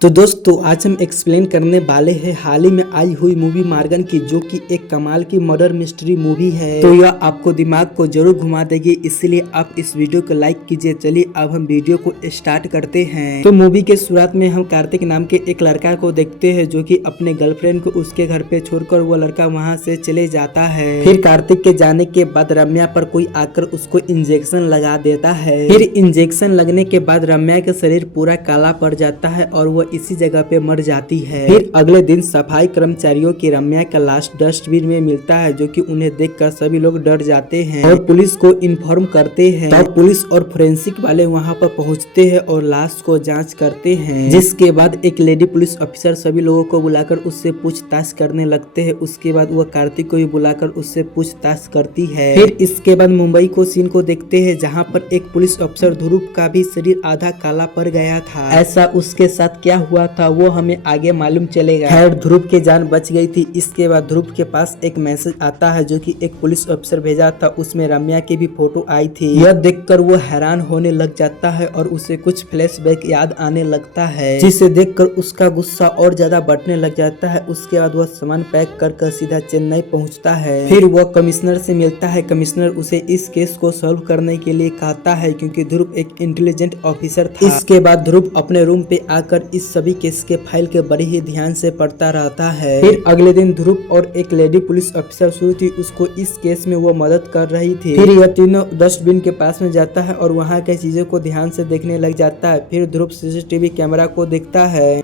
तो दोस्तों आज हम एक्सप्लेन करने वाले हैं हाल ही में आई हुई मूवी मार्गन की, जो कि एक कमाल की मर्डर मिस्ट्री मूवी है। तो यह आपको दिमाग को जरूर घुमा देगी, इसलिए आप इस वीडियो को लाइक कीजिए। चलिए अब हम वीडियो को स्टार्ट करते हैं। तो मूवी के शुरुआत में हम कार्तिक नाम के एक लड़का को देखते हैं, जो कि अपने गर्लफ्रेंड को उसके घर पे छोड़कर वो लड़का वहाँ से चले जाता है। फिर कार्तिक के जाने के बाद रम्या पर कोई आकर उसको इंजेक्शन लगा देता है। फिर इंजेक्शन लगने के बाद रम्या का शरीर पूरा काला पड़ जाता है और वो इसी जगह पे मर जाती है। फिर अगले दिन सफाई कर्मचारियों की रम्या का लाश डस्टबिन में मिलता है, जो कि उन्हें देखकर सभी लोग डर जाते हैं और पुलिस को इन्फॉर्म करते हैं। तब पुलिस और फोरेंसिक वाले वहां पर पहुंचते हैं और लाश को जांच करते हैं, जिसके बाद एक लेडी पुलिस ऑफिसर सभी लोगों को बुलाकर उससे पूछताछ करने लगते हैं। उसके बाद वह कार्तिक को भी बुलाकर उससे पूछताछ करती है। फिर इसके बाद मुंबई को सीन को देखते हैं, जहाँ पर एक पुलिस अफसर ध्रुव का भी शरीर आधा काला पड़ गया था। ऐसा उसके साथ क्या हुआ था वो हमें आगे मालूम चलेगा। खैर ध्रुव की जान बच गई थी। इसके बाद ध्रुव के पास एक मैसेज आता है, जो कि एक पुलिस अफसर भेजा था। उसमें रम्या की भी फोटो आई थी। यह देखकर वो हैरान होने लग जाता है और उसे कुछ फ्लैशबैक याद आने लगता है, जिसे देखकर उसका गुस्सा और ज्यादा बढ़ने लग जाता है। उसके बाद वह सामान पैक कर सीधा चेन्नई पहुंचता है। फिर वह कमिश्नर से मिलता है। कमिश्नर उसे इस केस को सॉल्व करने के लिए कहता है, क्योंकि ध्रुव एक इंटेलिजेंट ऑफिसर था। इसके बाद ध्रुव अपने रूम पे आकर इस सभी केस के फाइल के बड़े ही ध्यान से पढ़ता रहता है। फिर अगले दिन ध्रुव और एक लेडी पुलिस ऑफिसर श्रुति उसको इस केस में वो मदद कर रही थी। फिर यह तीनों डस्टबिन के पास में जाता है और वहाँ के चीजों को ध्यान से देखने लग जाता है। फिर ध्रुव सीसीटीवी कैमरा को देखता है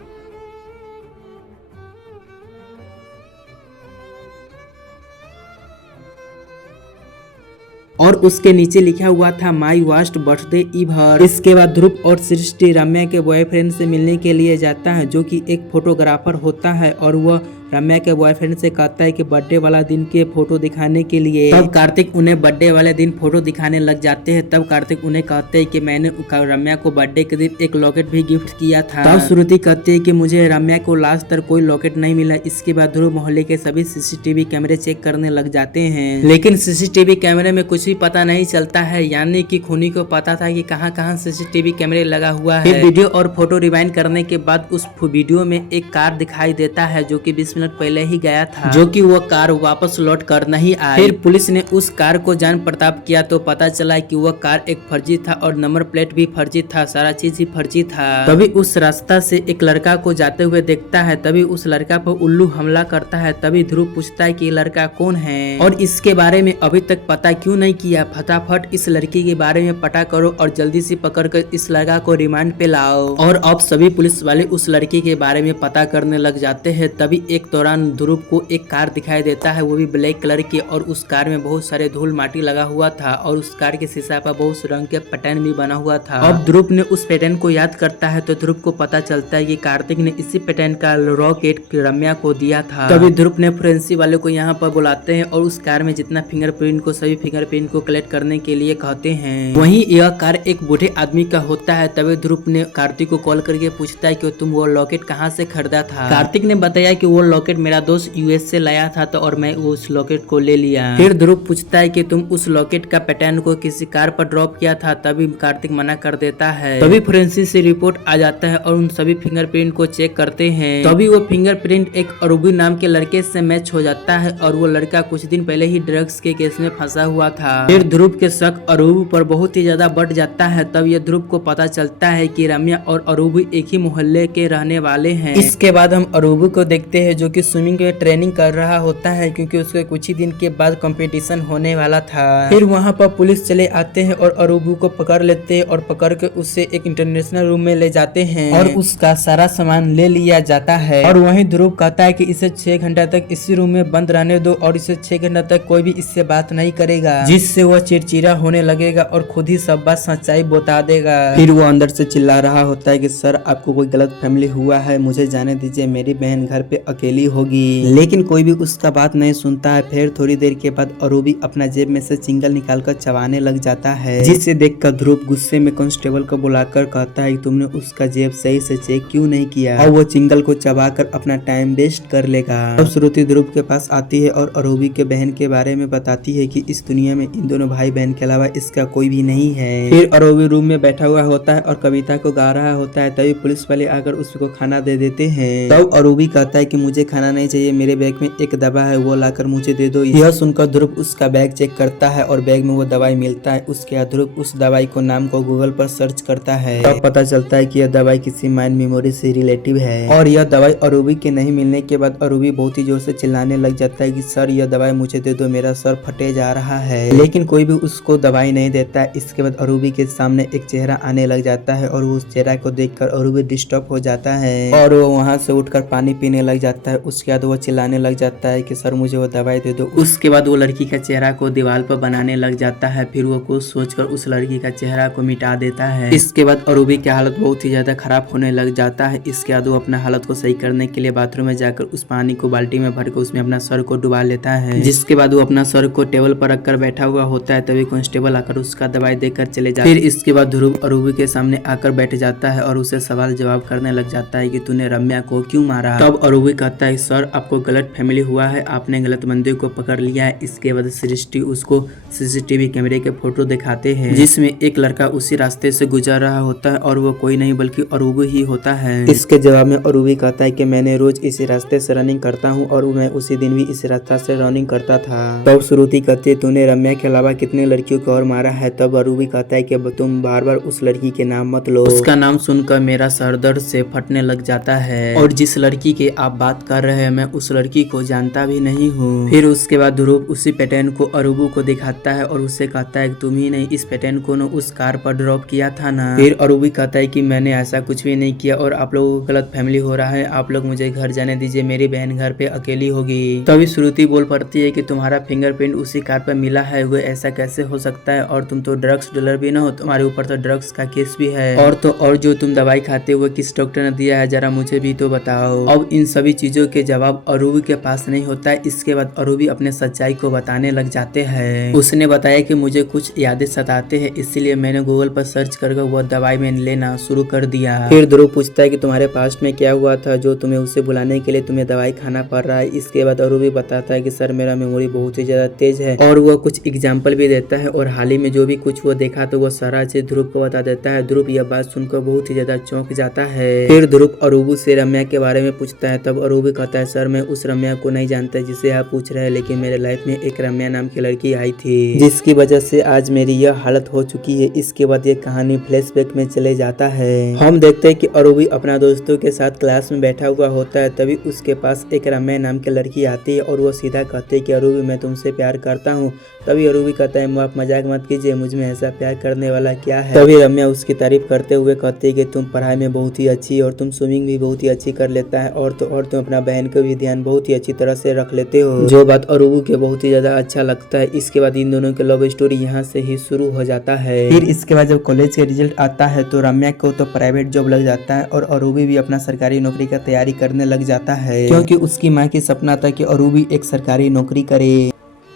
और उसके नीचे लिखा हुआ था माई वर्स्ट बर्थडे इवर। इसके बाद ध्रुव और सृष्टि रम्या के बॉयफ्रेंड से मिलने के लिए जाता है, जो कि एक फोटोग्राफर होता है, और वह रम्या के बॉयफ्रेंड से कहता है कि बर्थडे वाला दिन के फोटो दिखाने के लिए। तब कार्तिक उन्हें बर्थडे वाले दिन फोटो दिखाने लग जाते हैं। तब कार्तिक उन्हें कहते हैं कि मैंने रम्या को बर्थडे के दिन एक लॉकेट भी गिफ्ट किया था। तब श्रुति कहती है कि मुझे रम्या को लास्ट तक कोई लॉकेट नहीं मिला। इसके बाद ध्रुव मोहल्ले के सभी सीसीटीवी कैमरे चेक करने लग जाते हैं, लेकिन सीसीटीवी कैमरे में कुछ भी पता नहीं चलता है, यानी कि खूनी को पता था कि कहाँ सीसीटीवी कैमरे लगा हुआ है। फिर वीडियो और फोटो रिवाइंड करने के बाद उस वीडियो में एक कार दिखाई देता है, जो कि 20 मिनट पहले ही गया था, जो कि वो कार वापस लौट कर नहीं आई। फिर पुलिस ने उस कार को जांच पड़ताल किया तो पता चला कि वह कार एक फर्जी था और नंबर प्लेट भी फर्जी था, सारा चीज ही फर्जी था। तभी उस रास्ता से एक लड़का को जाते हुए देखता है। तभी उस लड़का पर उल्लू हमला करता है। तभी ध्रुव पूछता है कि ये लड़का कौन है और इसके बारे में अभी तक पता क्यों नहीं किया। फटाफट इस लड़की के बारे में पता करो और जल्दी से पकड़कर इस लड़का को रिमांड पे लाओ। और अब सभी पुलिस वाले उस लड़की के बारे में पता करने लग जाते हैं। तभी एक दौरान ध्रुव को एक कार दिखाई देता है, वो भी ब्लैक कलर की, और उस कार में बहुत सारे धूल माटी लगा हुआ था और उस कार के शीशा पर बहुत रंग के पैटर्न भी बना हुआ था। अब ध्रुव ने उस पैटर्न को याद करता है तो ध्रुव को पता चलता है कि कार्तिक ने इसी पैटर्न का रॉकेट रम्या को दिया था। तभी ध्रुव ने फोरेंसिक वाले को यहाँ पर बुलाते हैं और उस कार में जितना फिंगरप्रिंट को सभी फिंगरप्रिंट को कलेक्ट करने के लिए कहते हैं। वहीं यह कार एक बूढ़े आदमी का होता है। तभी ध्रुव ने कार्तिक को कॉल करके पूछता है कि तुम वो लॉकेट कहाँ से खरीदा था। कार्तिक ने बताया कि वो लॉकेट मेरा दोस्त यूएस से लाया था तो और मैं उस लॉकेट को ले लिया। फिर ध्रुव पूछता है कि तुम उस लॉकेट का पैटर्न को किसी कार पर ड्रॉप किया था। तभी कार्तिक मना कर देता है। तभी फोरेंसिक से रिपोर्ट आ जाता है और उन सभी फिंगरप्रिंट को चेक करते हैं। तभी वो फिंगरप्रिंट एक अरूबी नाम के लड़के से मैच हो जाता है और वो लड़का कुछ दिन पहले ही ड्रग्स के केस में फंसा हुआ था। फिर ध्रुव के शक अरूबी पर बहुत ही ज्यादा बढ़ जाता है। तब ये ध्रुव को पता चलता है कि रम्या और अरूबी एक ही मोहल्ले के रहने वाले हैं। इसके बाद हम अरूबी को देखते हैं, जो कि स्विमिंग के ट्रेनिंग कर रहा होता है, क्योंकि उसके कुछ ही दिन के बाद कंपटीशन होने वाला था। फिर वहाँ पर पुलिस चले आते हैं और अरूबू को पकड़ लेते हैं और पकड़ के उससे एक इंटरनेशनल रूम में ले जाते हैं और उसका सारा सामान ले लिया जाता है। और वहीं ध्रुव कहता है कि इसे 6 घंटा तक इसी रूम में बंद रहने दो और इसे 6 घंटा तक कोई भी इससे बात नहीं करेगा, जिससे वह चिड़चिड़ा होने लगेगा और खुद ही सब बात सच्चाई बता देगा। फिर वो अंदर से चिल्ला रहा होता है कि सर आपको कोई गलत फैमिली हुआ है, मुझे जाने दीजिए, मेरी बहन घर पे अकेली अकेली होगी, लेकिन कोई भी उसका बात नहीं सुनता है। फिर थोड़ी देर के बाद अरूबी अपना जेब में से चिंगल निकालकर चबाने लग जाता है, जिसे देखकर ध्रुव गुस्से में कांस्टेबल को बुलाकर कहता है कि तुमने उसका जेब सही से चेक क्यों नहीं किया और वो चिंगल को चबाकर अपना टाइम वेस्ट कर लेगा। तब श्रुति ध्रुव के पास आती है और अरूबी के बहन के बारे में बताती है कि इस दुनिया में इन दोनों भाई बहन के अलावा इसका कोई भी नहीं है। फिर अरूबी रूम में बैठा हुआ होता है और कविता को गा रहा होता है, तभी पुलिस वाले आकर उसको खाना दे देते हैं। तब अरूबी कहता है कि मुझे खाना नहीं चाहिए, मेरे बैग में एक दवा है वो लाकर मुझे दे दो। यह सुनकर ध्रुव उसका बैग चेक करता है और बैग में वो दवाई मिलता है। उसके बाद ध्रुव उस दवाई को नाम को गूगल पर सर्च करता है। तब पता चलता है कि यह दवाई किसी माइंड मेमोरी से रिलेटिव है और यह दवाई अरूबी के नहीं मिलने के बाद अरूबी बहुत ही जोर से चिल्लाने लग जाता है कि सर यह दवाई मुझे दे दो, मेरा सर फटे जा रहा है। लेकिन कोई भी उसको दवाई नहीं देता है। इसके बाद अरूबी के सामने एक चेहरा आने लग जाता है और उस चेहरा को देखकर अरूबी डिस्टर्ब हो जाता है और वो वहाँ से उठकर पानी पीने लग जाता है। उसके बाद वो चिल्लाने लग जाता है कि सर मुझे वो दवाई दे दो। उसके बाद वो लड़की का चेहरा को दीवार पर बनाने लग जाता है। फिर वो कुछ सोचकर उस लड़की का चेहरा को मिटा देता है। इसके बाद अरूबी की हालत बहुत ही ज्यादा खराब होने लग जाता है। इसके बाद वो अपना हालत को सही करने के लिए बाथरूम में जाकर उस पानी को बाल्टी में भरकर उसमें अपना सर को डुबा लेता है। जिसके बाद वो अपना सर को टेबल पर रखकर बैठा हुआ होता है। तभी कांस्टेबल आकर उसका दवाई देकर चले जाते हैं। फिर इसके बाद ध्रुव अरूबी के सामने आकर बैठ जाता है और उसे सवाल जवाब करने लग जाता है कि तूने रम्या को क्यों मारा। तब अरूबी कहता है सर आपको गलत फैमिली हुआ है, आपने गलत बंदे को पकड़ लिया है। इसके बाद सृष्टि उसको सीसीटीवी कैमरे के फोटो दिखाते हैं जिसमें एक लड़का उसी रास्ते से गुजर रहा होता है और वो कोई नहीं बल्कि अरूबी ही होता है। इसके जवाब में अरूबी कहता है कि मैंने रोज इसी रास्ते से रनिंग करता हूँ और मैं उसी दिन भी इसी रास्ते से रनिंग करता था। तब श्रुति कहती है तूने रम्या के अलावा कितने लड़कियों को और मारा है। तब अरूबी कहता है कि तुम बार बार उस लड़की के नाम मत लो, उसका नाम सुनकर मेरा सर दर्द से फटने लग जाता है और जिस लड़की की आप बात कर रहे हैं मैं उस लड़की को जानता भी नहीं हूँ। फिर उसके बाद ध्रुव उसी पैटर्न को अरूबी को दिखाता है और उससे कहता है तुम ही नहीं इस पैटर्न को उस कार पर ड्रॉप किया था ना। फिर अरूबी कहता है कि मैंने ऐसा कुछ भी नहीं किया और आप लोगों को गलत फैमिली हो रहा है, आप लोग मुझे घर जाने दीजिए, मेरी बहन घर पे अकेली होगी। तभी श्रुति बोल पड़ती है कि तुम्हारा फिंगरप्रिंट उसी कार पर मिला है, वो ऐसा कैसे हो सकता है और तुम तो ड्रग्स डीलर भी ना हो, तुम्हारे ऊपर तो ड्रग्स का केस भी है और जो तुम दवाई खाते हो किस डॉक्टर ने दिया है जरा मुझे भी तो बताओ। अब इन सभी चीजों के जवाब अरूबी के पास नहीं होता है। इसके बाद अरूबी अपने सच्चाई को बताने लग जाते हैं। उसने बताया कि मुझे कुछ यादें सताते हैं इसलिए मैंने गूगल पर सर्च करके वो दवाई में लेना शुरू कर दिया। फिर ध्रुव पूछता है कि तुम्हारे पास्ट में क्या हुआ था जो तुम्हें उसे बुलाने के लिए तुम्हें दवाई खाना पड़ रहा है। इसके बाद अरूबी बताता है कि सर मेरा मेमोरी बहुत ही ज्यादा तेज है और वो कुछ एग्जाम्पल भी देता है और हाल ही में जो भी कुछ वो देखा तो वो सारा चीज ध्रुव को बता देता है। ध्रुव यह बात सुनकर बहुत ही ज्यादा चौंक जाता है। फिर ध्रुव अरूबी से रम्या के बारे में पूछता है। तब अरूबी कहता है सर मैं उस रम्या को नहीं जानता जिसे आप पूछ रहे हैं, लेकिन मेरे लाइफ में एक रम्या नाम की लड़की आई थी जिसकी वजह से आज मेरी यह हालत हो चुकी है। इसके बाद ये कहानी फ्लैशबैक में चले जाता है। हम देखते हैं कि अरूबी अपना दोस्तों के साथ क्लास में बैठा हुआ होता है। तभी उसके पास एक रम्या नाम की लड़की आती है और वो सीधा कहते है कि अरूबी मैं तुमसे प्यार करता हूँ। तभी अरूबी कहता है आप मजाक मत कीजिए, मुझ में ऐसा प्यार करने वाला क्या है। तभी रम्या उसकी तारीफ करते हुए कहती है कि तुम पढ़ाई में बहुत ही अच्छी और तुम स्विमिंग भी बहुत ही अच्छी कर लेता है और तुम अपना बहन का भी ध्यान बहुत ही अच्छी तरह से रख लेते हो, जो बात अरूबी के बहुत ही ज्यादा अच्छा लगता है। इसके बाद इन दोनों की लव स्टोरी यहाँ से ही शुरू हो जाता है। फिर इसके बाद जब कॉलेज का रिजल्ट आता है तो रम्या को तो प्राइवेट जॉब लग जाता है और अरूबी भी अपना सरकारी नौकरी का तैयारी करने लग जाता है क्योंकि उसकी माँ की सपना था कि अरूबी एक सरकारी नौकरी करे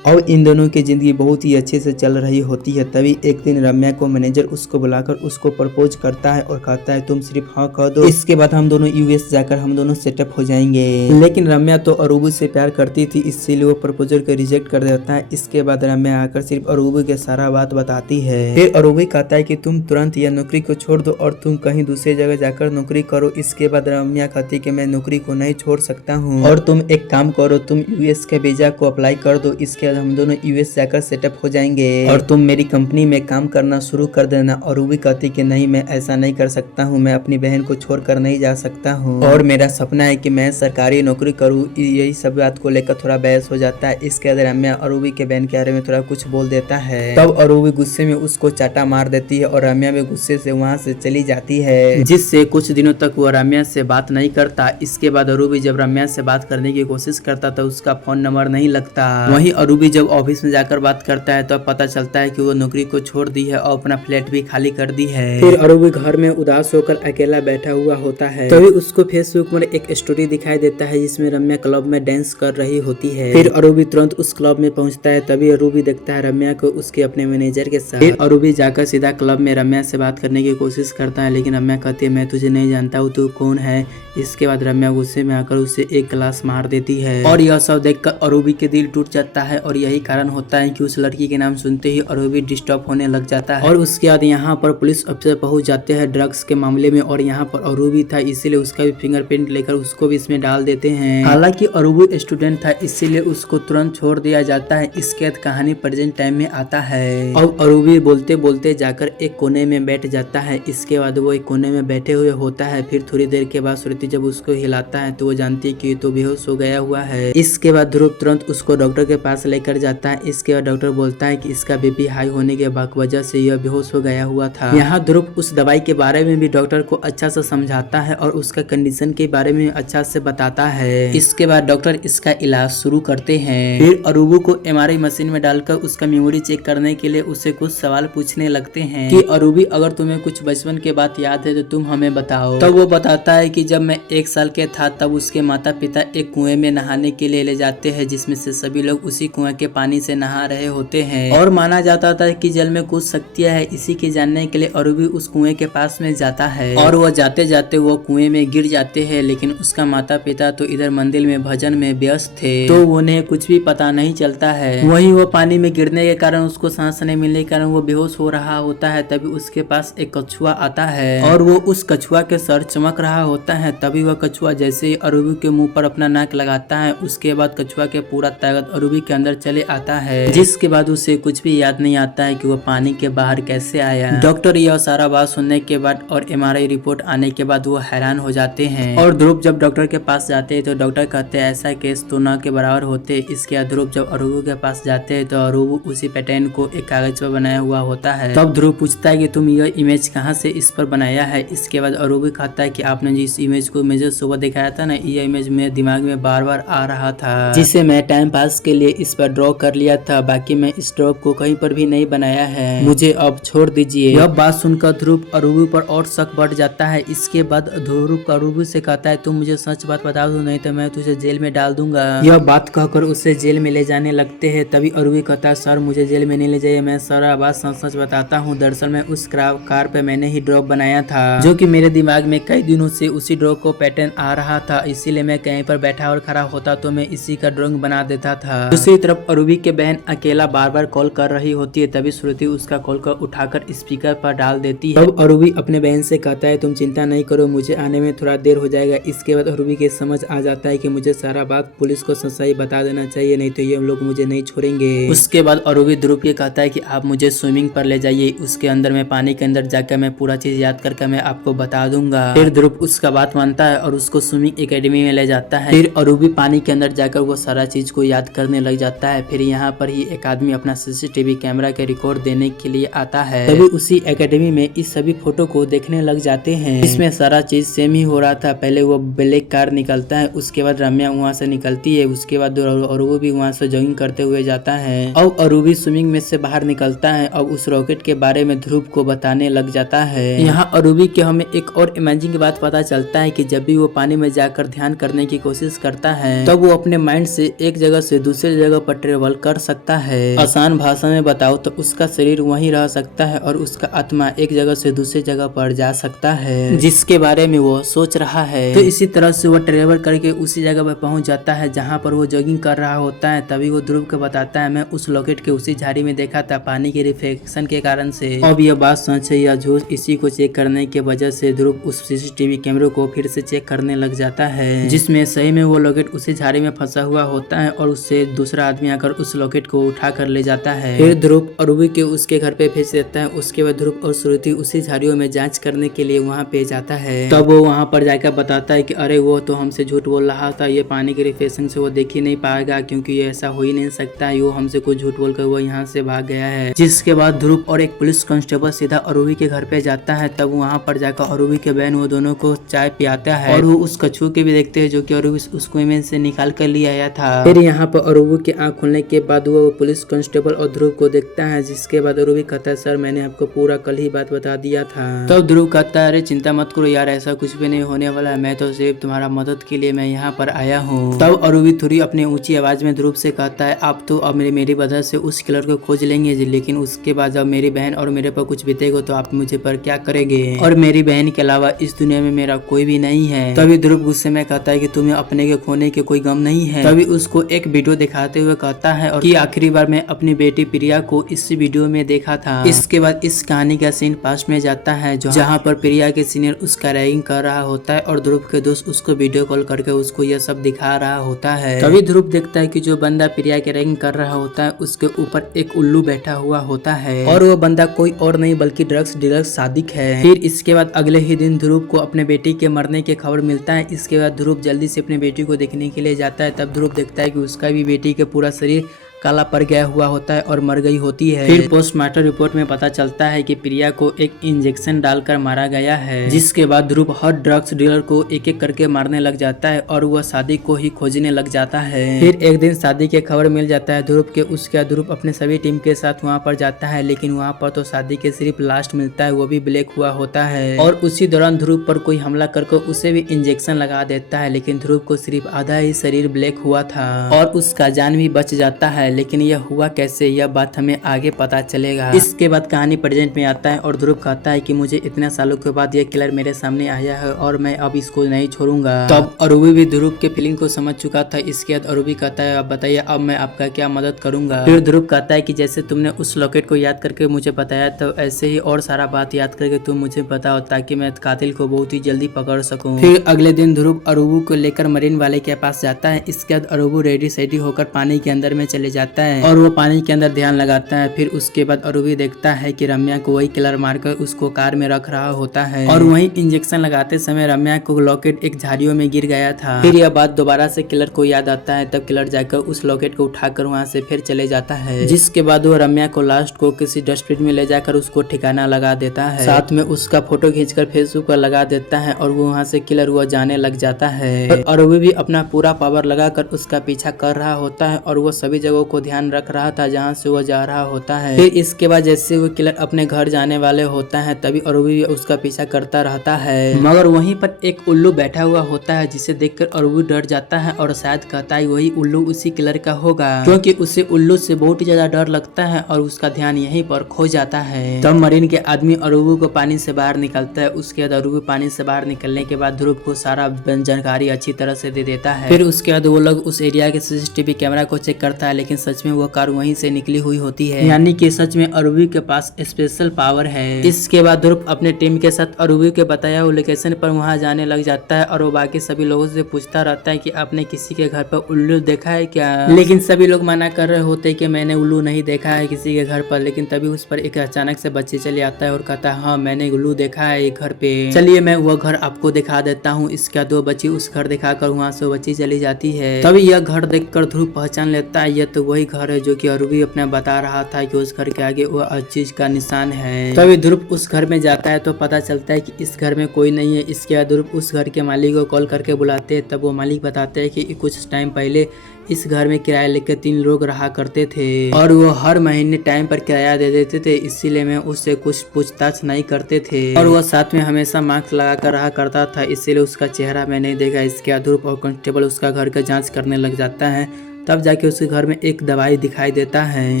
और इन दोनों की जिंदगी बहुत ही अच्छे से चल रही होती है। तभी एक दिन रम्या को मैनेजर उसको बुलाकर उसको प्रपोज करता है और कहता है तुम सिर्फ हाँ कह दो, इसके बाद हम दोनों यूएस जाकर हम दोनों सेटअप हो जाएंगे। लेकिन रम्या तो अरूबी से प्यार करती थी इसीलिए वो प्रपोजल को रिजेक्ट कर देता है। इसके बाद रम्या आकर सिर्फ अरूबी के सारा बात बताती है। फिर अरूबी कहता है कि तुम तुरंत यह नौकरी को छोड़ दो और तुम कहीं दूसरी जगह जाकर नौकरी करो। इसके बाद रम्या कहती कि मैं नौकरी को नहीं छोड़ सकता हूँ और तुम एक काम करो, तुम यूएस के वीजा को अप्लाई कर दो, इसके हम दोनों यूएस जाकर सेटअप हो जाएंगे और तुम मेरी कंपनी में काम करना शुरू कर देना। और रूबी कहती कि नहीं मैं ऐसा नहीं कर सकता हूँ, मैं अपनी बहन को छोड़कर नहीं जा सकता हूँ और मेरा सपना है कि मैं सरकारी नौकरी करूँ। यही सब बात को लेकर थोड़ा बहस हो जाता है। इसके बाद रम्या अरूबी के बहन के बारे में थोड़ा कुछ बोल देता है। तब अरूबी गुस्से में उसको चाटा मार देती है और रम्या भी गुस्से से वहाँ से चली जाती है, जिससे कुछ दिनों तक वो रम्या से बात नहीं करता। इसके बाद अरूबी जब रम्या से बात करने की कोशिश करता तो उसका फोन नंबर नहीं लगता। वहीं अरूबी अरूबी जब ऑफिस में जाकर बात करता है तो पता चलता है कि वो नौकरी को छोड़ दी है और अपना फ्लैट भी खाली कर दी है। फिर अरूबी घर में उदास होकर अकेला बैठा हुआ होता है। तभी उसको फेसबुक में एक स्टोरी दिखाई देता है जिसमें रम्या क्लब में डांस कर रही होती है। फिर अरूबी तुरंत उस क्लब में पहुंचता है। तभी अरूबी देखता है रम्या को उसके अपने मैनेजर के साथ। फिर अरूबी जाकर सीधा क्लब में रम्या से बात करने की कोशिश करता है, लेकिन रम्या कहती है मैं तुझे नहीं जानता हूँ, तू कौन है। इसके बाद रम्या गुस्से में आकर उसे एक गिलास मार देती है और यह सब देखकर अरूबी के दिल टूट जाता है और यही कारण होता है कि उस लड़की के नाम सुनते ही अरूबी डिस्टर्ब होने लग जाता है। और उसके बाद यहाँ पर पुलिस अफसर पहुंच जाते हैं ड्रग्स के मामले में और यहाँ पर अरूबी था इसीलिए उसका भी फिंगरप्रिंट लेकर उसको भी इसमें डाल देते हैं। हालांकि अरूबी स्टूडेंट था इसीलिए उसको तुरंत छोड़ दिया जाता है। इसके बाद कहानी प्रेजेंट टाइम में आता है। अब अरूबी बोलते बोलते जाकर एक कोने में बैठ जाता है। इसके बाद वो एक कोने में बैठे हुए होता है। फिर थोड़ी देर के बाद श्रुति जब उसको हिलाता है तो वो जानती है कि ये तो बेहोश हो गया हुआ है। इसके बाद ध्रुव तुरंत उसको डॉक्टर के पास लेकर जाता है। इसके बाद डॉक्टर बोलता है कि इसका बीपी हाई होने के वजह से यह बेहोश हो गया हुआ था। यहाँ ध्रुव उस दवाई के बारे में भी डॉक्टर को अच्छा से समझाता है और उसका कंडीशन के बारे में अच्छा से बताता है। इसके बाद डॉक्टर इसका इलाज शुरू करते हैं। फिर अरूबू को एमआरआई मशीन में डालकर उसका मेमोरी चेक करने के लिए उससे कुछ सवाल पूछने लगते हैं कि अरूबी अगर तुम्हें कुछ बचपन के बात याद है तो तुम हमें बताओ। तब वो बताता है कि जब मैं 1 साल के था तब उसके माता पिता एक कुएं में नहाने के लिए ले जाते हैं जिसमें से सभी लोग उसी कुएं के पानी से नहा रहे होते हैं और माना जाता था कि जल में कुछ शक्तियां है। इसी के जानने के लिए अरूबी उस कुएं के पास में जाता है और वो जाते जाते वो कुएं में गिर जाते हैं, लेकिन उसका माता पिता तो इधर मंदिर में भजन में व्यस्त थे तो उन्हें कुछ भी पता नहीं चलता है। वहीं वो पानी में गिरने के कारण उसको सांस नहीं मिलने के कारण वो बेहोश हो रहा होता है। तभी उसके पास एक कछुआ आता है और वो उस कछुआ के सर चमक रहा होता है। तभी वह कछुआ जैसे ही अरूबी के मुंह पर अपना नाक लगाता है उसके बाद कछुआ के पूरा ताकत अरूबी के अंदर चले आता है, जिसके बाद उसे कुछ भी याद नहीं आता है कि वो पानी के बाहर कैसे आया। डॉक्टर यह सारा बात सुनने के बाद और एमआरआई रिपोर्ट आने के बाद वो हैरान हो जाते हैं। और ध्रुव जब डॉक्टर के पास जाते हैं तो डॉक्टर कहते हैं ऐसा केस तो न के बराबर होते। इसके बाद ध्रुव जब अरूबू के पास जाते हैं तो अरूबू उसी पैटर्न को एक कागज पर बनाया हुआ होता है। तब ध्रुव पूछता है कि तुम यह इमेज कहाँ से इस पर बनाया है। इसके बाद अरूबू कहता है कि आपने जिस इमेज को मुझे सुबह दिखाया था ना, ये इमेज मेरे दिमाग में बार बार आ रहा था जिसे मैं टाइम पास के लिए इस पर ड्रॉ कर लिया था। बाकी मैं इस ड्रॉप को कहीं पर भी नहीं बनाया है, मुझे अब छोड़ दीजिए। यह बात सुनकर ध्रुव अरूबू पर और शक बढ़ जाता है। इसके बाद ध्रुव अरूबू से कहता है तुम मुझे सच बात बता दो नहीं तो मैं तुझे जेल में डाल दूंगा। यह बात कहकर उसे जेल में ले जाने लगते हैं। तभी अरूबी कहता है सर मुझे जेल में नहीं ले जाइए, मैं सारा बात सच सच बताता हूँ। दरअसल मैं उस कार पे मैंने ही ड्रॉप बनाया था जो कि मेरे दिमाग में कई दिनों से उसी ड्रॉप को पैटर्न आ रहा था, इसीलिए मैं कहीं पर बैठा और खड़ा होता तो मैं इसी का ड्राइंग बना देता था। दूसरी तरफ अरूबी के बहन अकेला बार बार कॉल कर रही होती है। तभी श्रुति उसका कॉल कर उठाकर स्पीकर पर डाल देती है। तब अरूबी अपने बहन से कहता है तुम चिंता नहीं करो, मुझे आने में थोड़ा देर हो जाएगा। इसके बाद अरूबी के समझ आ जाता है कि मुझे सारा बात पुलिस को सच्चाई बता देना चाहिए, नहीं तो ये लोग मुझे नहीं छोड़ेंगे। उसके बाद अरूबी ध्रुव ये कहता है कि आप मुझे स्विमिंग पर ले जाइए, उसके अंदर मैं पानी के अंदर जाकर मैं पूरा चीज याद करके मैं आपको बता दूंगा। फिर ध्रुव उसका बात मानता है और उसको स्विमिंग एकेडमी में ले जाता है। फिर अरूबी पानी के अंदर जाकर वो सारा चीज को याद करने लग जाता है। फिर यहाँ पर ही एक आदमी अपना सीसीटीवी कैमरा के रिकॉर्ड देने के लिए आता है। तभी उसी एकेडमी में इस सभी फोटो को देखने लग जाते हैं। इसमें सारा चीज सेम ही हो रहा था। पहले वो ब्लैक कार निकलता है, उसके बाद रम्या वहाँ से निकलती है, उसके बाद अरूबी भी वहाँ से जॉगिंग करते हुए जाता है और अरूबी स्विमिंग में से बाहर निकलता है और उस रॉकेट के बारे में ध्रुव को बताने लग जाता है। यहाँ अरूबी के हमें एक और इमेजिंग बात पता चलता है कि जब भी वो पानी में जाकर ध्यान करने की कोशिश करता है तब वो अपने माइंड से एक जगह से दूसरी जगह पर ट्रेवल कर सकता है। आसान भाषा में बताओ तो उसका शरीर वहीं रह सकता है और उसका आत्मा एक जगह से दूसरी जगह पर जा सकता है जिसके बारे में वो सोच रहा है। तो इसी तरह से वो ट्रेवल करके उसी जगह पर पहुंच जाता है जहाँ पर वो जॉगिंग कर रहा होता है। तभी वो ध्रुव को बताता है मैं उस लॉकेट के उसी झाड़ी में देखा था पानी के रिफ्लेक्शन के कारण से। अब यह बात सच है या झूठ इसी को चेक करने की वजह से ध्रुव उस सीसीटीवी कैमरे को फिर से चेक करने लग जाता है जिसमें सही में वो लॉकेट उसी झाड़ी में फंसा हुआ होता है और उससे दूसरा आदमी आकर उस लॉकेट को उठा कर ले जाता है। फिर ध्रुव अरूबी के उसके घर पे भेज देता है। उसके बाद ध्रुव और श्रुति उसी झाड़ियों में जांच करने के लिए वहाँ पे जाता है। तब वो वहाँ पर जाकर बताता है कि अरे वो तो हमसे झूठ बोल रहा था, ये पानी के रिफ्लेक्शन से वो देख ही नहीं पाएगा क्योंकि ये ऐसा हो ही नहीं सकता है, वो हमसे कुछ झूठ बोलकर वो यहाँ से भाग गया है। जिसके बाद ध्रुव और एक पुलिस कांस्टेबल सीधा अरूबी के घर पे जाता है। तब वहाँ पर जाकर अरूबी के बहन वो दोनों को चाय पिया जाता है और वो उस कछुए के भी देखते हैं जो कि अरूबी उस कुएं में से निकाल कर ले आया था। फिर यहाँ पर अरूबी की आंख खुलने के बाद वो पुलिस कांस्टेबल और ध्रुव को देखता है, जिसके बाद अरूबी कहता है सर मैंने आपको पूरा कल ही बात बता दिया था। तब ध्रुव कहता है अरे चिंता मत करो यार, ऐसा कुछ भी नहीं होने वाला है, मैं तो सिर्फ तुम्हारा मदद के लिए मैं यहाँ पर आया हूँ। तब अरूबी थोड़ी अपनी ऊंची आवाज में ध्रुव से कहता है आप तो अब मेरी वजह से उस किलर को खोज लेंगे जी, लेकिन उसके बाद जब मेरी बहन और मेरे पर कुछ बीतेगा तो आप मुझे पर क्या करेंगे, और मेरी बहन के अलावा इस दुनिया में मेरा कोई भी नहीं है। तभी ध्रुव गुस्से में कहता है कि तुम्हें अपने के खोने के कोई गम नहीं है। तभी उसको एक वीडियो दिखाते हुए कहता है और कि आखिरी बार मैं अपनी बेटी प्रिया को इस वीडियो में देखा था। इसके बाद इस कहानी का सीन पास्ट में जाता है जहाँ पर प्रिया के सीनियर उसका रैगिंग कर रहा होता है और ध्रुव के दोस्त उसको वीडियो कॉल करके उसको यह सब दिखा रहा होता है। तभी ध्रुव देखता है कि जो बंदा प्रिया के रैगिंग कर रहा होता है उसके ऊपर एक उल्लू बैठा हुआ होता है और वो बंदा कोई और नहीं बल्कि ड्रग्स डीलर सादिक है। फिर इसके बाद अगले ही दिन ध्रुव को अपने बेटी के मरने की खबर मिलता है। इसके बाद ध्रुव जल्दी से अपनी बेटी को देखने के लिए जाता है। तब ध्रुव देखता है कि उसका भी बेटी का पूरा शरीर काला पड़ गया हुआ होता है और मर गई होती है। फिर पोस्टमार्टम रिपोर्ट में पता चलता है कि प्रिया को एक इंजेक्शन डालकर मारा गया है, जिसके बाद ध्रुव हर ड्रग्स डीलर को एक एक करके मारने लग जाता है और वह शादी को ही खोजने लग जाता है। फिर एक दिन शादी की खबर मिल जाता है ध्रुव के। उसके बाद ध्रुव अपने सभी टीम के साथ वहाँ पर जाता है, लेकिन वहाँ पर तो शादी के सिर्फ लास्ट मिलता है, वो भी ब्लैक हुआ होता है और उसी दौरान ध्रुव पर कोई हमला करके उसे भी इंजेक्शन लगा देता है, लेकिन ध्रुव को सिर्फ आधा ही शरीर ब्लैक हुआ था और उसका जान भी बच जाता है। लेकिन यह हुआ कैसे, यह बात हमें आगे पता चलेगा। इसके बाद कहानी प्रेजेंट में आता है और ध्रुव कहता है कि मुझे इतने सालों के बाद यह किलर मेरे सामने आया है और मैं अब इसको नहीं छोड़ूंगा। तब अरूबी भी ध्रुव के फीलिंग को समझ चुका था। इसके बाद अरूबी कहता है अब बताइए अब मैं आपका क्या मदद करूंगा। फिर ध्रुव कहता है कि जैसे तुमने उस लॉकेट को याद करके मुझे बताया तो ऐसे ही और सारा बात याद करके तुम मुझे बताओ ताकि मैं कातिल को बहुत ही जल्दी पकड़ सकूं। फिर अगले दिन ध्रुव अरूबू को लेकर मरीन वाले के पास जाता है। इसके बाद अरूबू रेडी सेडी होकर पानी के अंदर में चले जाता है और वो पानी के अंदर ध्यान लगाता है। फिर उसके बाद अरूबी देखता है कि रम्या को वही किलर मारकर उसको कार में रख रहा होता है और वहीं इंजेक्शन लगाते समय रम्या को लॉकेट एक झाड़ियों में गिर गया था। फिर यह बात दोबारा से किलर को याद आता है। तब किलर जाकर उस लॉकेट को उठाकर वहाँ से फिर चले जाता है, जिसके बाद वो रम्या को लास्ट को किसी डस्टबिन में ले जाकर उसको ठिकाना लगा देता है, साथ में उसका फोटो खींचकर फेसबुक पर लगा देता है और वो वहाँ से किलर हुआ जाने लग जाता है। और वो भी अपना पूरा पावर लगाकर उसका पीछा कर रहा होता है और वो सभी जगहों को ध्यान रख रहा था जहाँ से वो जा रहा होता है। फिर इसके बाद जैसे वो किलर अपने घर जाने वाले होता है तभी अरूबी उसका पीछा करता रहता है, मगर वहीं पर एक उल्लू बैठा हुआ होता है जिसे देखकर अरूबी डर जाता है और शायद कहता है वही उल्लू उसी किलर का होगा, क्योंकि उसे उल्लू से बहुत ही ज्यादा डर लगता है और उसका ध्यान यहीं पर खो जाता है। तब मरीन के आदमी अरूबी को पानी से बाहर निकलता है। उसके बाद अरूबी पानी से बाहर निकलने के बाद ध्रुव को सारा जानकारी अच्छी तरह से दे देता है। फिर उसके बाद वो लोग उस एरिया के सीसीटीवी कैमरा को चेक करता है, लेकिन सच में वो कार वहीं से निकली हुई होती है, यानी कि सच में अरूबी के पास स्पेशल पावर है। इसके बाद ध्रुव अपने टीम के साथ अरूबी के बताया हुए लोकेशन पर वहां जाने लग जाता है और वो बाकी सभी लोगों से पूछता रहता है कि आपने किसी के घर पर उल्लू देखा है क्या, लेकिन सभी लोग मना कर रहे होते कि मैंने उल्लू नहीं देखा है किसी के घर पर। लेकिन तभी उस पर एक अचानक से बच्चे चले आता है और कहता है हाँ मैंने उल्लू देखा है एक घर पे, चलिए मैं वो घर आपको दिखा देता हूँ। इसका दो बच्ची उस घर दिखाकर वहाँ से बच्ची चली जाती है। तभी यह घर देखकर ध्रुव पहचान लेता है यह तो वही घर है जो कि अरूबी अपना बता रहा था कि उस घर के आगे वो हर चीज का निशान है। तभी ध्रुव उस घर में जाता है तो पता चलता है कि इस घर में कोई नहीं है। इसके बाद ध्रुव उस घर के मालिक को कॉल करके बुलाते हैं। तब वो मालिक बताते हैं कि कुछ टाइम पहले इस घर में किराया लेकर 3 लोग रहा करते थे और वो हर महीने टाइम पर किराया दे देते थे, इसीलिए मैं उससे कुछ पूछताछ नहीं करते थे और वो साथ में हमेशा मास्क लगा कर रहा करता था, इसीलिए उसका चेहरा मैं नहीं देखा। इसके ध्रुव और कांस्टेबल उसका घर का जांच करने लग जाता है। तब जाके उसके घर में एक दवाई दिखाई देता है।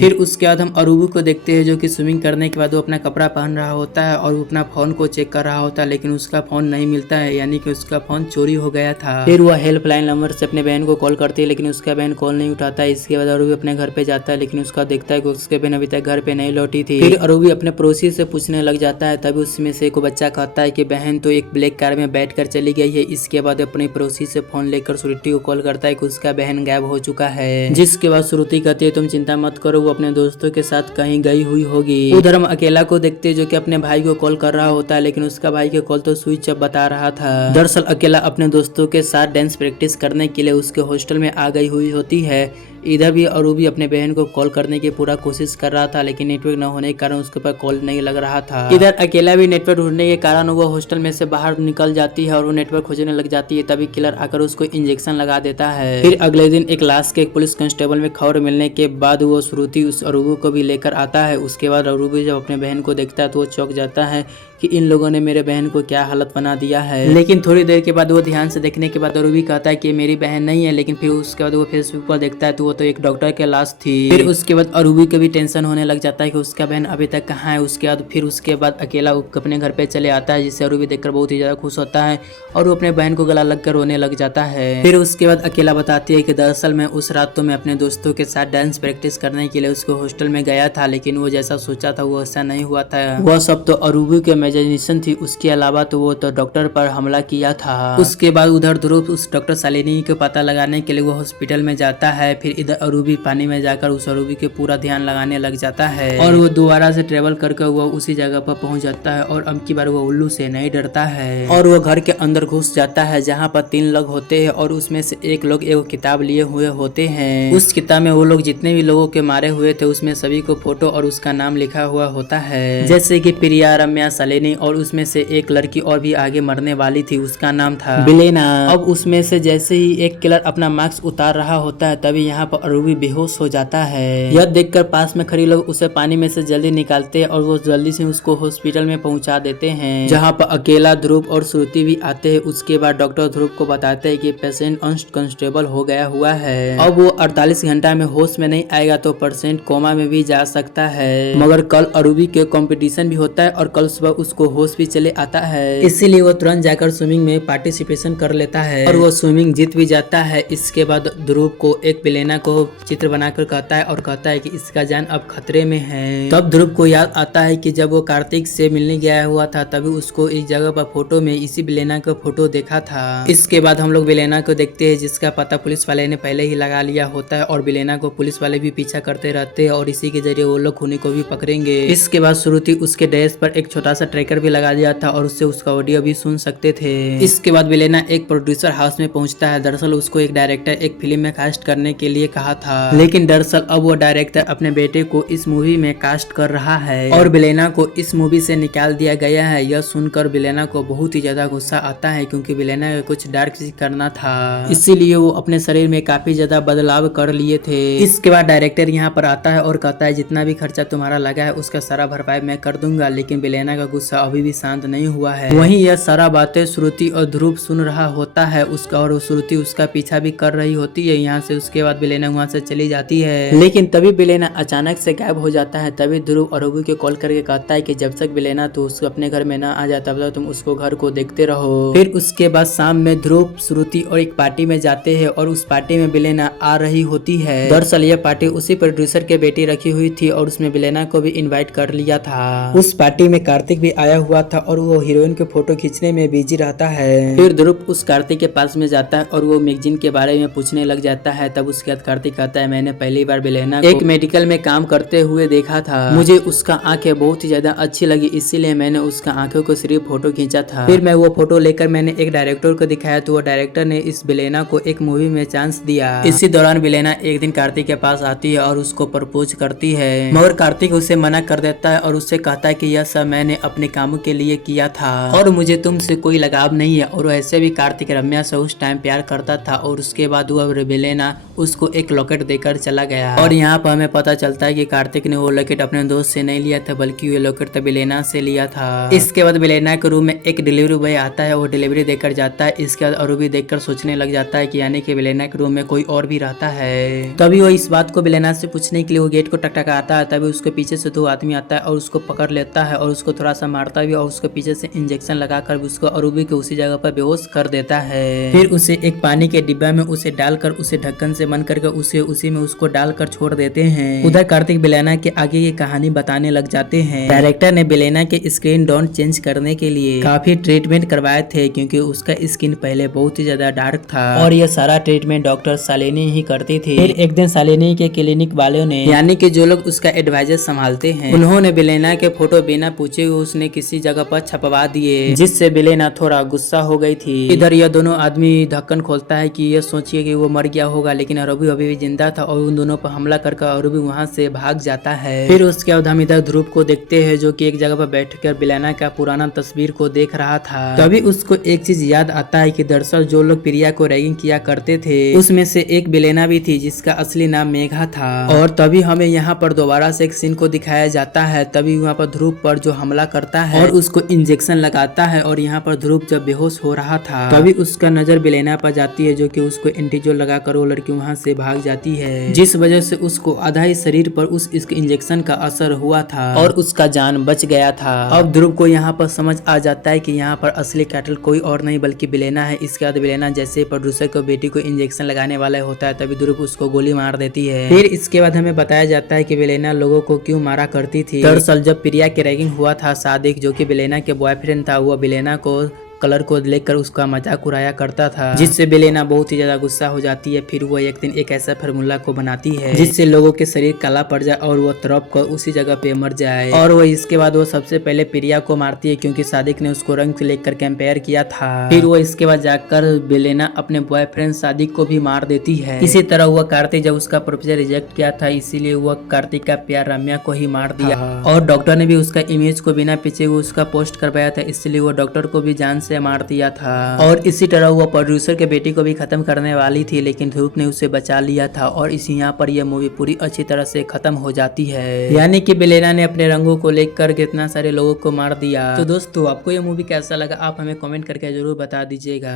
फिर उसके बाद हम अरूबू को देखते हैं जो कि स्विमिंग करने के बाद वो अपना कपड़ा पहन रहा होता है और वो अपना फोन को चेक कर रहा होता है, लेकिन उसका फोन नहीं मिलता है, यानी कि उसका फोन चोरी हो गया था। फिर वह हेल्पलाइन नंबर से अपने बहन को कॉल करती है, लेकिन उसका बहन कॉल नहीं उठाता है। इसके बाद अरूबी अपने घर पे जाता है, लेकिन उसका देखता है कि उसके बहन अभी तक घर पे नहीं लौटी थी। फिर अरूबी अपने पड़ोसी से पूछने लग जाता है। तभी उसमें से एक बच्चा कहता है कि बहन तो एक ब्लैक कार में बैठ कर चली गई है। इसके बाद अपने पड़ोसी से फोन लेकर श्रुति को कॉल करता है कि उसका बहन गायब हो चुका है, जिसके बाद श्रुति कहती है तुम चिंता मत करो, वो अपने दोस्तों के साथ कहीं गई हुई होगी। उधर हम अकेला को देखते हैं जो कि अपने भाई को कॉल कर रहा होता है, लेकिन उसका भाई के कॉल तो स्विच ऑफ बता रहा था। दरअसल अकेला अपने दोस्तों के साथ डांस प्रैक्टिस करने के लिए उसके हॉस्टल में आ गई हुई होती है। इधर भी अरूबी अपने बहन को कॉल करने की पूरा कोशिश कर रहा था, लेकिन नेटवर्क न होने के कारण उसके पास कॉल नहीं लग रहा था। इधर अकेला भी नेटवर्क ढूंढने के कारण वो हॉस्टल में से बाहर निकल जाती है और वो नेटवर्क खोजने लग जाती है। तभी किलर आकर उसको इंजेक्शन लगा देता है। फिर अगले दिन एक लाश के एक पुलिस कांस्टेबल में खबर मिलने के बाद वो श्रुति उस अरूबी को भी लेकर आता है। उसके बाद अरूबी जब अपने बहन को देखता है तो वो चौंक जाता है कि इन लोगों ने मेरे बहन को क्या हालत बना दिया है। लेकिन थोड़ी देर के बाद वो ध्यान से देखने के बाद अरूबी कहता है कि मेरी बहन नहीं है, लेकिन फिर उसके बाद वो फेसबुक पर देखता है तो वो तो एक डॉक्टर के लाश थी। फिर उसके बाद अरूबी को भी टेंशन होने लग जाता है कि उसका बहन अभी तक कहाँ है। उसके बाद अकेला अपने घर पे चले आता है, जिससे अरूबी देखकर बहुत ही ज्यादा खुश होता है और वो अपने बहन को गला लगकर रोने लग जाता है। फिर उसके बाद अकेला बताती है कि दरअसल मैं उस रात तो मैं अपने दोस्तों के साथ डांस प्रैक्टिस करने के लिए उसको हॉस्टल में गया था, लेकिन वो जैसा सोचा था वो ऐसा नहीं हुआ था। वह सब तो अरूबी के इमेजिनेशन थी, उसके अलावा तो वो तो डॉक्टर पर हमला किया था। उसके बाद उधर ध्रुव उस डॉक्टर शालिनी को पता लगाने के लिए वो हॉस्पिटल में जाता है। फिर इधर अरूबी पानी में जाकर उस अरूबी के पूरा ध्यान लगाने लग जाता है और वो दोबारा से ट्रेवल करके वो उसी जगह पर पहुंच जाता है और अब की बार वो उल्लू से नहीं डरता है और वो घर के अंदर घुस जाता है, जहाँ पर 3 लोग होते हैं और उसमें से एक लोग एक किताब लिए हुए होते हैं। उस किताब में वो लोग जितने भी लोगों के मारे हुए थे उसमें सभी को फोटो और उसका नाम लिखा हुआ होता है, जैसे कि प्रिया, रम्या, शालिनी और उसमें से एक लड़की और भी आगे मरने वाली थी, उसका नाम था बिलेना। अब उसमें से जैसे ही एक किलर अपना मास्क उतार रहा होता है तभी यहाँ पर अरूबी बेहोश हो जाता है। यह देखकर पास में खड़ी लोग उसे पानी में से जल्दी निकालते हैं और वो जल्दी से उसको हॉस्पिटल में पहुंचा देते हैं, जहाँ पर अकेला, ध्रुव और श्रुति भी आते हैं। उसके बाद डॉक्टर ध्रुव को बताते हैं कि पेशेंट अनकंस्टेबल हो गया हुआ है, अब वो 48 घंटा में होश में नहीं आएगा तो पेशेंट कोमा में भी जा सकता है। मगर कल अरूबी के कंपटीशन भी होता है और कल सुबह उसको होश भी चले आता है, इसीलिए वो तुरंत जाकर स्विमिंग में पार्टिसिपेशन कर लेता है और वो स्विमिंग जीत भी जाता है। इसके बाद ध्रुव को एक बिलेना को चित्र बनाकर कहता है और कहता है कि इसका जान अब खतरे में है। तब ध्रुव को याद आता है कि जब वो कार्तिक से मिलने गया हुआ था तभी उसको इस जगह पर फोटो में इसी बिलेना का फोटो देखा था। इसके बाद हम लोग बिलेना को देखते हैं, जिसका पता पुलिस वाले ने पहले ही लगा लिया होता है और बिलेना को पुलिस वाले भी पीछा करते रहते हैं और इसी के जरिए वो लोग खूनी को भी पकड़ेंगे। इसके बाद श्रुति उसके ड्रेस पर एक छोटा सा ट्रैकर भी लगा दिया था और उससे उसका ऑडियो भी सुन सकते थे। इसके बाद बिलेना एक प्रोड्यूसर हाउस में पहुंचता है। दरअसल उसको एक डायरेक्टर एक फिल्म में कास्ट करने के लिए कहा था, लेकिन दरअसल अब वो डायरेक्टर अपने बेटे को इस मूवी में कास्ट कर रहा है और बिलेना को इस मूवी से निकाल दिया गया है। यह सुनकर बिलेना को बहुत ही ज्यादा गुस्सा आता है, क्योंकि बिलेना को कुछ डार्क चीज करना था, इसीलिए वो अपने शरीर में काफी ज्यादा बदलाव कर लिए थे। इसके बाद डायरेक्टर यहाँ पर आता है और कहता है जितना भी खर्चा तुम्हारा लगा है उसका सारा भरपाई मैं कर दूंगा, लेकिन बिलेना का गुस्सा अभी भी शांत नहीं हुआ है। वहीं यह सारा बातें श्रुति और ध्रुव सुन रहा होता है उसका, और श्रुति उसका पीछा भी कर रही होती है यहाँ से। उसके बाद बिलेना वहाँ से चली जाती है, लेकिन तभी बिलेना अचानक से गायब हो जाता है। तभी ध्रुव अरूबी को कॉल करके कहता है कि जब तक बिलेना तो उसको अपने घर में ना आ जाता तब तक तुम उसको घर को देखते रहो। फिर उसके बाद शाम में ध्रुव, श्रुति और एक पार्टी में जाते हैं और उस पार्टी में बिलेना आ रही होती है। दरअसल यह पार्टी उसी प्रोड्यूसर के बेटी रखी हुई थी और उसमें बिलेना को भी इनवाइट कर लिया था। उस पार्टी में कार्तिक भी आया हुआ था और वो हीरोइन के फोटो खींचने में बिजी रहता है। फिर ध्रुव उस कार्तिक के पास में जाता है और वो मैगजीन के बारे में पूछने लग जाता है। तब उसके बाद कार्तिक कहता है मैंने पहली बार बिलेना को एक मेडिकल में काम करते हुए देखा था, मुझे उसका आंखें बहुत ही ज्यादा अच्छी लगी, इसीलिए मैंने उसका आंखों को सिर्फ फोटो खींचा था। फिर मैं वो फोटो लेकर मैंने एक डायरेक्टर को दिखाया तो वो डायरेक्टर ने इस बिलेना को एक मूवी में चांस दिया। इसी दौरान बिलेना एक दिन कार्तिक के पास आती है और उसको प्रपोज करती है, मगर कार्तिक उसे मना कर देता है और उससे कहता है कि यह सब मैंने अपने कामों के लिए किया था और मुझे तुमसे कोई लगाव नहीं है। और वैसे भी कार्तिक रम्या से उस टाइम प्यार करता था और उसके बाद वो बिलेना उसको एक लॉकेट देकर चला गया। और यहाँ पर हमें पता चलता है कि कार्तिक ने वो लॉकेट अपने दोस्त से नहीं लिया था, बल्कि वो लॉकेट तो बिलेना से लिया था। इसके बाद बिलेना के रूम में एक डिलीवरी बॉय आता है, वो डिलीवरी देकर जाता है। इसके बाद अरूबी देखकर सोचने लग जाता है कि यानी कि बिलेना के रूम में कोई और भी रहता है। तभी वो इस बात को बिलेना से पूछने के लिए वो गेट को टकटकाता है। तभी उसके पीछे से 2 आदमी आता है और उसको पकड़ लेता है और उसको थोड़ा सा मारता भी और उसके पीछे से इंजेक्शन लगाकर उसको अरूबी के उसी जगह पर बेहोश कर देता है। फिर उसे एक पानी के डिब्बा में उसे डालकर उसे ढक्कन से बंद करके उसी में उसको डालकर छोड़ देते हैं। उधर कार्तिक बिलेना के आगे की कहानी बताने लग जाते हैं। डायरेक्टर ने बिलेना के स्किन टोन चेंज करने के लिए काफी ट्रीटमेंट करवाए थे, क्योंकि उसका स्किन पहले बहुत ही ज्यादा डार्क था और यह सारा ट्रीटमेंट डॉक्टर शालिनी ही करती थी। फिर एक दिन शालिनी के क्लिनिक वालों ने, यानी कि जो लोग उसका एडवाइजर संभालते हैं, उन्होंने बिलेना के फोटो बिना पूछे उसने उसने किसी जगह पर छपवा दिए, जिससे बेलेना थोड़ा गुस्सा हो गई थी। इधर यह दोनों आदमी ढक्कन खोलता है कि ये सोचिए कि वो मर गया होगा, लेकिन अरबी अभी भी जिंदा था और उन दोनों पर हमला करके अरबी वहाँ से भाग जाता है। फिर उसके बाद हम इधर ध्रुव को देखते हैं जो कि एक जगह पर बैठकर बेलेना का पुराना तस्वीर को देख रहा था। तभी उसको एक चीज याद आता है कि दरअसल जो लोग प्रिया को रैगिंग किया करते थे उसमें से एक बेलेना भी थी जिसका असली नाम मेघा था। और तभी हमें यहाँ पर दोबारा से एक सीन को दिखाया जाता है। तभी वहाँ पर ध्रुव पर जो हमला करता है और उसको इंजेक्शन लगाता है और यहाँ पर ध्रुव जब बेहोश हो रहा था तभी उसका नजर बेलेना पर जाती है जो कि उसको एंटीजोल लगाकर वो लड़की वहाँ से भाग जाती है, जिस वजह से उसको आधा ही शरीर पर उस इसके इंजेक्शन का असर हुआ था और उसका जान बच गया था। अब ध्रुव को यहाँ पर समझ आ जाता है कि यहाँ पर असली कैटल कोई और नहीं बल्कि बेलेना है। इसके बाद बेलेना जैसे प्रोड्यूसर को बेटी को इंजेक्शन लगाने वाला होता है तभी ध्रुव उसको गोली मार देती है। फिर इसके बाद हमें बताया जाता है कि बेलेना लोगों को क्यों मारा करती थी। दरअसल जब प्रिया की रैगिंग हुआ था सादिक जो कि बेलेना के बॉयफ्रेंड था, वो बेलेना को कलर को लेकर उसका मजाक उड़ाया करता था, जिससे बेलेना बहुत ही ज्यादा गुस्सा हो जाती है। फिर वो एक दिन एक ऐसा फार्मूला को बनाती है जिससे लोगों के शरीर काला पड़ जाए और वो तड़प कर उसी जगह पे मर जाए। और वो इसके बाद वो सबसे पहले प्रिया को मारती है क्योंकि सादिक ने उसको रंग से लेकर कंपेयर किया था। फिर वो इसके बाद जाकर बेलेना अपने बॉयफ्रेंड सादिक को भी मार देती है। इसी तरह हुआ कार्तिक जब उसका प्रोपोजल रिजेक्ट किया था इसीलिए वह कार्तिक का प्यार रम्या को ही मार दिया और डॉक्टर ने भी उसका इमेज को बिना पीछे उसका पोस्ट करवाया था, इसलिए वो डॉक्टर को भी जान से मार दिया था। और इसी तरह वो प्रोड्यूसर के बेटी को भी खत्म करने वाली थी लेकिन ध्रुव ने उसे बचा लिया था और इसी यहाँ पर यह मूवी पूरी अच्छी तरह से खत्म हो जाती है। यानी कि बेलेना ने अपने रंगों को लेकर कितना सारे लोगों को मार दिया। तो दोस्तों आपको यह मूवी कैसा लगा आप हमें कमेंट करके जरूर बता दीजिएगा।